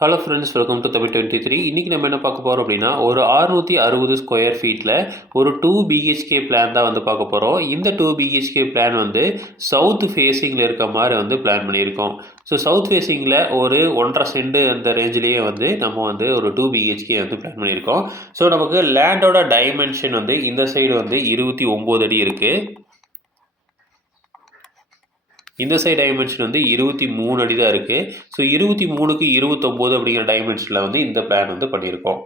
Hello friends welcome to Tamil twenty three இன்றைக்கி நம்ம என்ன பார்க்க போகிறோம் அப்படின்னா ஒரு அறுநூற்றி அறுபது ஸ்கொயர் ஃபீட்டில் ஒரு டூ பிஹெச்கே பிளான் தான் வந்து பார்க்க போகிறோம் இந்த டூ பிஹெச்கே பிளான் வந்து சவுத் ஃபேஸிங்கில் இருக்க மாதிரி வந்து பிளான் பண்ணியிருக்கோம். ஸோ சவுத் ஃபேஸிங்கில் ஒரு ஒன்றரை சென்ட் அந்த ரேஞ்சிலேயே வந்து நம்ம வந்து ஒரு டூ பிஹெச்கே வந்து பிளான் பண்ணியிருக்கோம். ஸோ நமக்கு லேண்டோட டைமென்ஷன் வந்து இந்த சைடு வந்து இருபத்தி ஒம்பது அடி இருக்குது இந்த சைடு டைமென்ஷன் வந்து இருபத்தி மூணு அடி தான் இருக்குது ஸோ இருபத்தி மூணுக்கு இருபத்தொம்போது அப்படிங்கிற டைமென்ஷனில் வந்து இந்த பிளான் வந்து பண்ணியிருக்கோம்.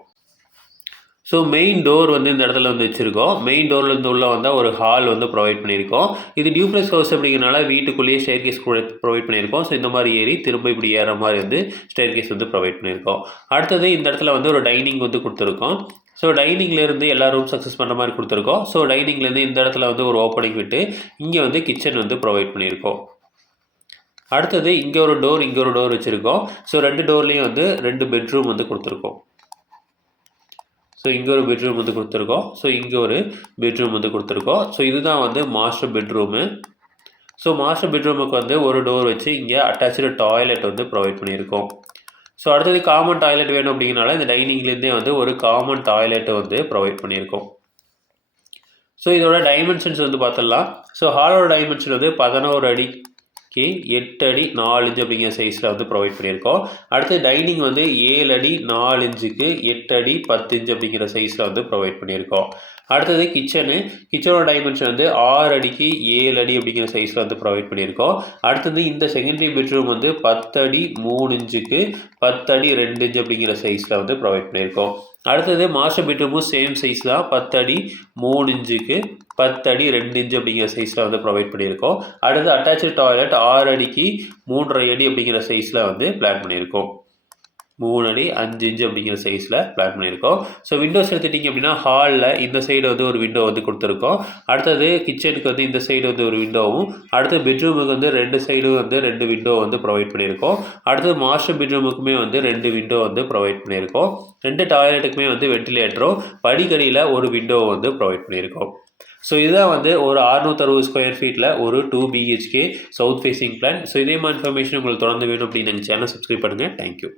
ஸோ மெயின் டோர் வந்து இந்த இடத்துல வந்து வச்சுருக்கோம். மெயின் டோர்லேருந்து உள்ளே வந்தால் ஒரு ஹால் வந்து ப்ரொவைட் பண்ணியிருக்கோம். இது டியூப்ளெக்ஸ் ஹவுஸ் அப்படிங்கிறனால வீட்டுக்குள்ளேயே ஸ்டேர் கேஸ் ப்ரொவைட் பண்ணியிருக்கோம். ஸோ இந்த மாதிரி ஏறி திரும்ப இப்படி ஏற மாதிரி வந்து ஸ்டேர் கேஸ் வந்து ப்ரொவைட் பண்ணியிருக்கோம். அடுத்தது இந்த இடத்துல வந்து ஒரு டைனிங் வந்து கொடுத்துருக்கோம். ஸோ டைனிங்லேருந்து எல்லா ரூம் சக்ஸஸ் பண்ணுற மாதிரி கொடுத்துருக்கோம். ஸோ டைனிங்லேருந்து இந்த இடத்துல வந்து ஒரு ஓப்பனிங் விட்டு இங்கே வந்து கிச்சன் வந்து ப்ரொவைட் பண்ணியிருக்கோம். அடுத்தது இங்கே ஒரு டோர் இங்கே ஒரு டோர் வச்சுருக்கோம். ஸோ ரெண்டு டோர்லேயும் வந்து ரெண்டு பெட்ரூம் வந்து கொடுத்துருக்கோம். ஸோ இங்கே ஒரு பெட்ரூம் வந்து கொடுத்துருக்கோம். ஸோ இங்கே ஒரு பெட்ரூம் வந்து கொடுத்துருக்கோம். ஸோ இதுதான் வந்து மாஸ்டர் பெட்ரூமு ஸோ மாஸ்டர் பெட்ரூமுக்கு வந்து ஒரு டோர் வச்சு இங்கே அட்டாச்சு டாய்லெட் வந்து ப்ரொவைட் பண்ணியிருக்கோம். ஸோ அடுத்தது காமன் டாய்லெட் வேணும் அப்படிங்கிறனால இந்த டைனிங்லேருந்தே வந்து ஒரு காமன் டாய்லெட்டை வந்து ப்ரொவைட் பண்ணியிருக்கோம். ஸோ இதோட டைமென்ஷன்ஸ் வந்து பார்த்துடலாம். ஸோ ஹாலோட டைமென்ஷன் வந்து பதினோரு அடி. ஓகே எட்டு அடி நாலு இன்ச்சு அப்படிங்கிற சைஸில் வந்து ப்ரொவைட் பண்ணியிருக்கோம். அடுத்து டைனிங் வந்து ஏழு அடி நாலு இன்ச்சுக்கு எட்டு அடி பத்து இன்ச்சு அப்படிங்கிற சைஸில் வந்து ப்ரொவைட் பண்ணியிருக்கோம். அடுத்தது கிச்சனு கிச்சனோட டைமென்ஷன் வந்து ஆறு அடிக்கு ஏழு அடி அப்படிங்கிற சைஸில் வந்து ப்ரொவைட் பண்ணியிருக்கோம். அடுத்தது இந்த செகண்டரி பெட்ரூம் வந்து பத்து அடி மூணு இன்ச்சுக்கு பத்து அடி ரெண்டு இன்ச்சு அப்படிங்கிற சைஸில் வந்து ப்ரொவைட் பண்ணியிருக்கோம். அடுத்தது மாஸ்டர் பெட்ரூமும் சேம் சைஸ் தான். பத்து அடி மூணு இன்ச்சுக்கு பத்து அடி ரெண்டு இன்ச்சு அப்படிங்கிற சைஸில் வந்து ப்ரொவைட் பண்ணியிருக்கோம். அடுத்து அட்டாச்சு டாய்லெட் ஆறு அடிக்கு மூன்றரை அடி அப்படிங்கிற சைஸில் வந்து பிளான் பண்ணியிருக்கோம். மூணு அடி அஞ்சு இன்ச்சு அப்படிங்கிற சைஸில் பிளான் பண்ணியிருக்கோம். ஸோ விண்டோஸ் எடுத்துட்டிங்க அப்படின்னா ஹாலில் இந்த சைடு வந்து ஒரு விண்டோ வந்து கொடுத்துருக்கோம். அடுத்தது கிச்சனுக்கு வந்து இந்த சைடு வந்து ஒரு விண்டோவும் அடுத்து பெட்ரூமுக்கு வந்து ரெண்டு சைடும் வந்து ரெண்டு விண்டோ வந்து ப்ரொவைட் பண்ணியிருக்கோம். அடுத்தது மாஸ்டர் பெட்ரூமுக்குமே வந்து ரெண்டு விண்டோ வந்து ப்ரொவைட் பண்ணியிருக்கோம். ரெண்டு டாய்லெட்டுக்குமே வந்து வெண்டிலேட்டரும் படிக்கடியில் ஒரு விண்டோ வந்து ப்ரொவைட் பண்ணியிருக்கோம். ஸோ இதுதான் வந்து ஒரு அறுநூத்தறுபது ஸ்கொயர் ஃபீட்டில் ஒரு two BHK south facing plan so இதே மாதிரி இன்ஃபர்மேஷன் உங்களுக்கு தொடர்ந்து வேணும் அப்படின்னு நீங்கள் சேனல் சப்ஸ்கிரைப் பண்ணுங்கள் தேங்க்யூ